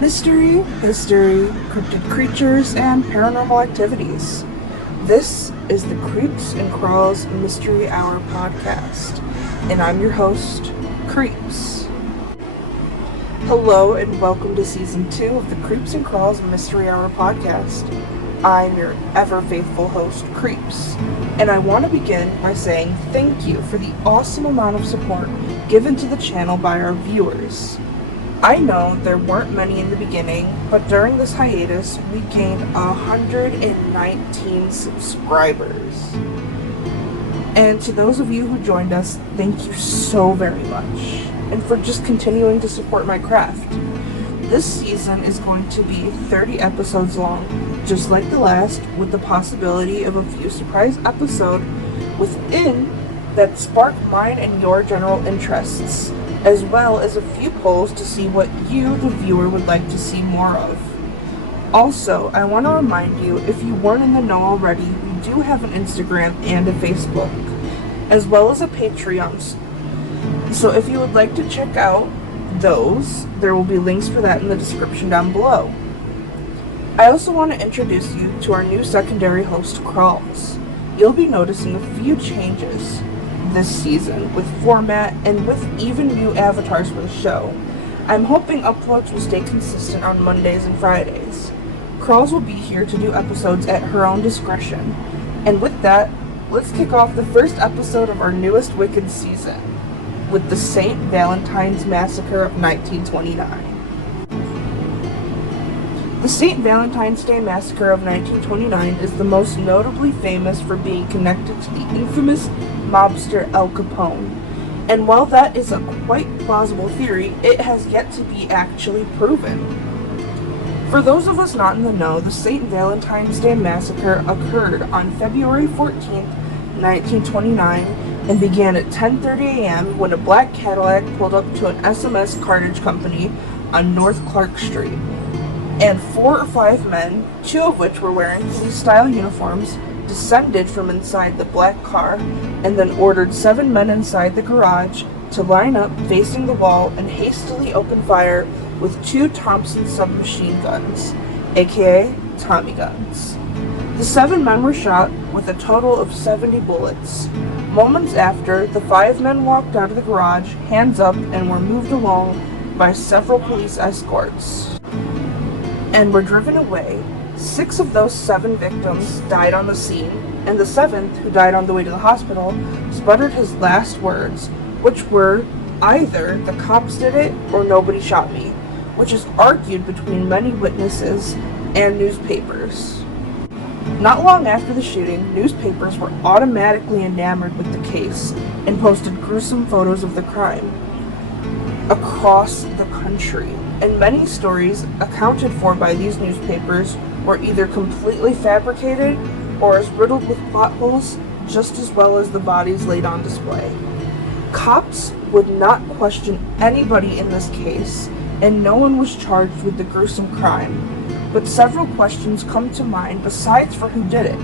Mystery, history, cryptid creatures, and paranormal activities. This is the Creeps and Crawls Mystery Hour podcast, and I'm your host, Creeps. Hello, and welcome to Season 2 of the Creeps and Crawls Mystery Hour podcast. I'm your ever-faithful host, Creeps, and I want to begin by saying thank you for the awesome amount of support given to the channel by our viewers. I know there weren't many in the beginning, but during this hiatus, we gained 119 subscribers. And to those of you who joined us, thank you so very much, and for just continuing to support my craft. This season is going to be 30 episodes long, just like the last, with the possibility of a few surprise episodes within that spark mine and your general interests, as well as a few polls to see what you, the viewer, would like to see more of. Also, I want to remind you, if you weren't in the know already, we do have an Instagram and a Facebook, as well as a Patreon. So if you would like to check out those, there will be links for that in the description down below. I also want to introduce you to our new secondary host, Crawls. You'll be noticing a few changes this season with format and with even new avatars for the show. I'm hoping uploads will stay consistent on Mondays and Fridays. Crawls will be here to do episodes at her own discretion. And with that, let's kick off the first episode of our newest Wicked season with the St. Valentine's Massacre of 1929. The St. Valentine's Day Massacre of 1929 is the most notably famous for being connected to the infamous mobster Al Capone. And while that is a quite plausible theory, it has yet to be actually proven. For those of us not in the know, the St. Valentine's Day Massacre occurred on February 14th, 1929, and began at 10:30 a.m. when a black Cadillac pulled up to an SMS cartage company on North Clark Street. And 4 or 5 men, 2 of which were wearing police-style uniforms, descended from inside the black car and then ordered 7 men inside the garage to line up facing the wall and hastily open fire with 2 Thompson submachine guns, aka Tommy guns. The 7 men were shot with a total of 70 bullets. Moments after, the 5 men walked out of the garage, hands up, and were moved along by several police escorts and were driven away. 6 of those 7 victims died on the scene, and the 7th, who died on the way to the hospital, sputtered his last words, which were either the cops did it or nobody shot me, which is argued between many witnesses and newspapers. Not long after the shooting, newspapers were automatically enamored with the case and posted gruesome photos of the crime across the country, and many stories accounted for by these newspapers were either completely fabricated or as riddled with plot holes, just as well as the bodies laid on display. Cops would not question anybody in this case, and no one was charged with the gruesome crime, but several questions come to mind besides for who did it.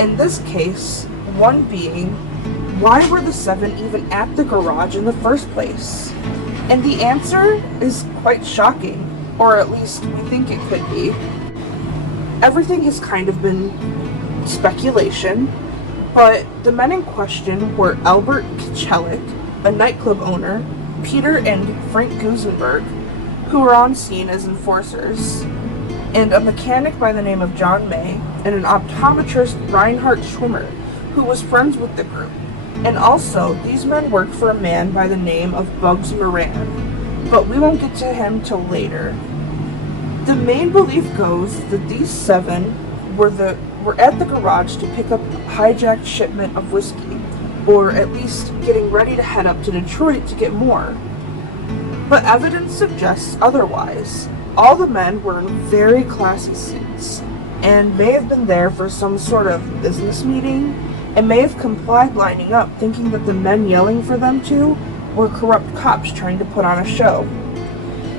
In this case, one being, why were the 7 even at the garage in the first place? And the answer is quite shocking, or at least we think it could be. Everything has kind of been speculation, but the men in question were Albert Kchelik, a nightclub owner, Peter and Frank Gusenberg, who were on scene as enforcers, and a mechanic by the name of John May, and an optometrist, Reinhard Schwimmer, who was friends with the group. And also, these men worked for a man by the name of Bugs Moran, but we won't get to him till later. The main belief goes that these 7 were at the garage to pick up a hijacked shipment of whiskey, or at least getting ready to head up to Detroit to get more. But evidence suggests otherwise. All the men were in very classy suits, and may have been there for some sort of business meeting, and may have complied lining up, thinking that the men yelling for them to were corrupt cops trying to put on a show.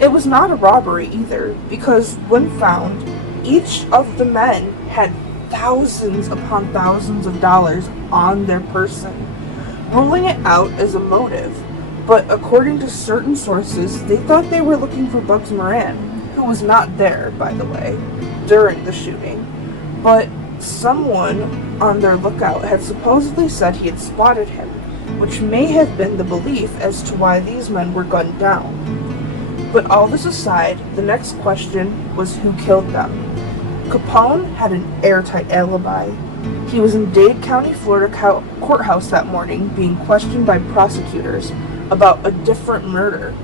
It was not a robbery either, because when found, each of the men had thousands upon thousands of dollars on their person, ruling it out as a motive. But according to certain sources, they thought they were looking for Bugs Moran, who was not there, by the way, during the shooting, but someone on their lookout had supposedly said he had spotted him, which may have been the belief as to why these men were gunned down. But all this aside, the next question was who killed them. Capone had an airtight alibi. He was in Dade County, Florida courthouse that morning being questioned by prosecutors about a different murder.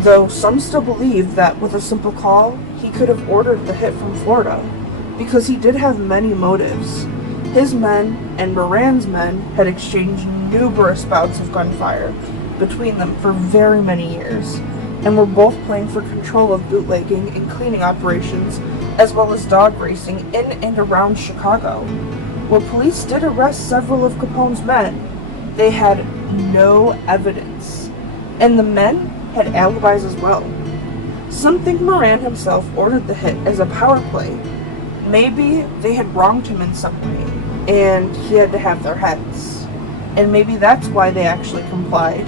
Though some still believe that with a simple call, he could have ordered the hit from Florida, because he did have many motives. His men and Moran's men had exchanged numerous bouts of gunfire between them for very many years, and were both playing for control of bootlegging and cleaning operations, as well as dog racing in and around Chicago. While police did arrest several of Capone's men, they had no evidence, and the men had alibis as well. Some think Moran himself ordered the hit as a power play. Maybe they had wronged him in some way, and he had to have their heads. And maybe that's why they actually complied.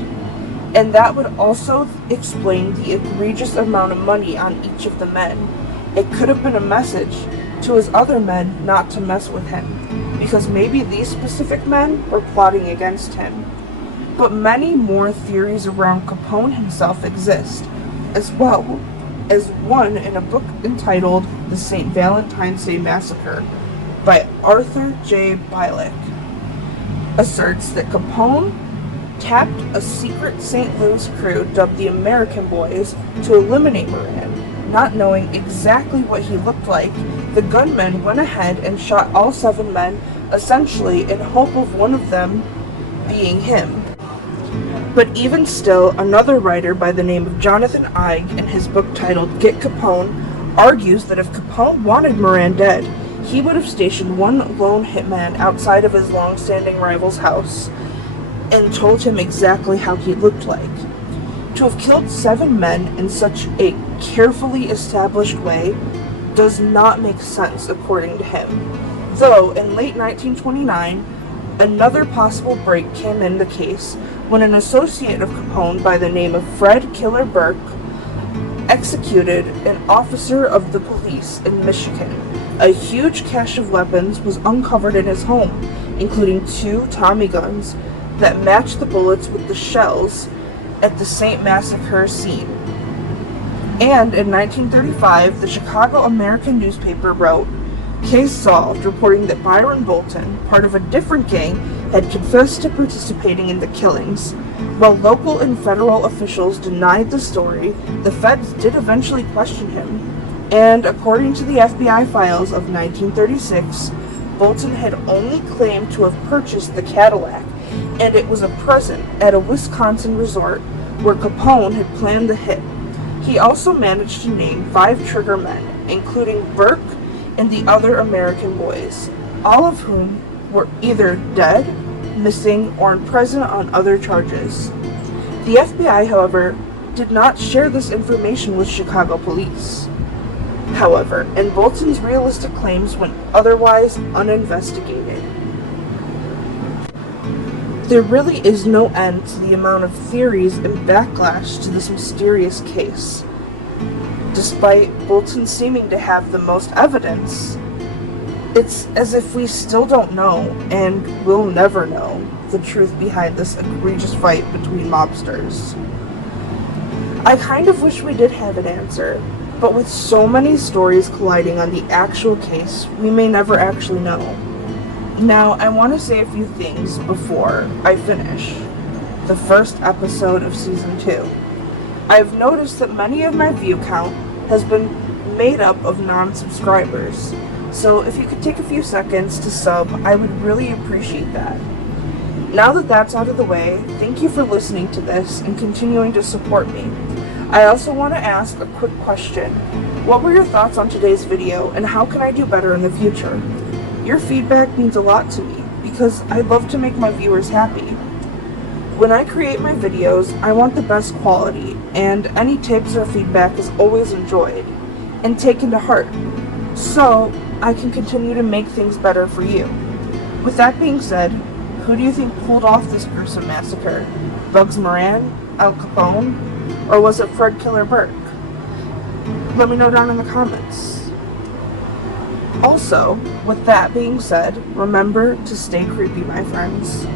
And that would also explain the egregious amount of money on each of the men. It could have been a message to his other men not to mess with him, because maybe these specific men were plotting against him. But many more theories around Capone himself exist, as well as one in a book entitled The St. Valentine's Day Massacre by Arthur J. Bialik, asserts that Capone tapped a secret St. Louis crew dubbed the American Boys to eliminate Moran. Not knowing exactly what he looked like, the gunmen went ahead and shot all 7 men, essentially in hope of one of them being him. But even still, another writer by the name of Jonathan Eig, in his book titled Get Capone, argues that if Capone wanted Moran dead, he would have stationed one lone hitman outside of his long-standing rival's house and told him exactly how he looked like. To have killed 7 men in such a carefully established way does not make sense, according to him. Though, in late 1929, another possible break came in the case when an associate of Capone by the name of Fred Killer Burke executed an officer of the police in Michigan. A huge cache of weapons was uncovered in his home, including 2 Tommy guns that matched the bullets with the shells at the St. Massacre scene. And in 1935, the Chicago American newspaper wrote, "Case solved," reporting that Byron Bolton, part of a different gang, had confessed to participating in the killings. While local and federal officials denied the story, the feds did eventually question him. And according to the FBI files of 1936, Bolton had only claimed to have purchased the Cadillac, and it was a present at a Wisconsin resort where Capone had planned the hit. He also managed to name 5 trigger men, including Burke and the other American Boys, all of whom were either dead, missing, or present on other charges. The FBI, however, did not share this information with Chicago police. However, and Bolton's realistic claims went otherwise uninvestigated. There really is no end to the amount of theories and backlash to this mysterious case. Despite Bolton seeming to have the most evidence, it's as if we still don't know, and will never know, the truth behind this egregious fight between mobsters. I kind of wish we did have an answer, but with so many stories colliding on the actual case, we may never actually know. Now, I want to say a few things before I finish the first episode of Season 2. I've noticed that many of my view count has been made up of non-subscribers, so if you could take a few seconds to sub, I would really appreciate that. Now that that's out of the way, thank you for listening to this and continuing to support me. I also want to ask a quick question. What were your thoughts on today's video, and how can I do better in the future? Your feedback means a lot to me, because I love to make my viewers happy. When I create my videos, I want the best quality, and any tips or feedback is always enjoyed and taken to heart, so I can continue to make things better for you. With that being said, who do you think pulled off this gruesome massacre? Bugs Moran? Al Capone? Or was it Fred Killer Burke? Let me know down in the comments. Also, with that being said, remember to stay creepy, my friends.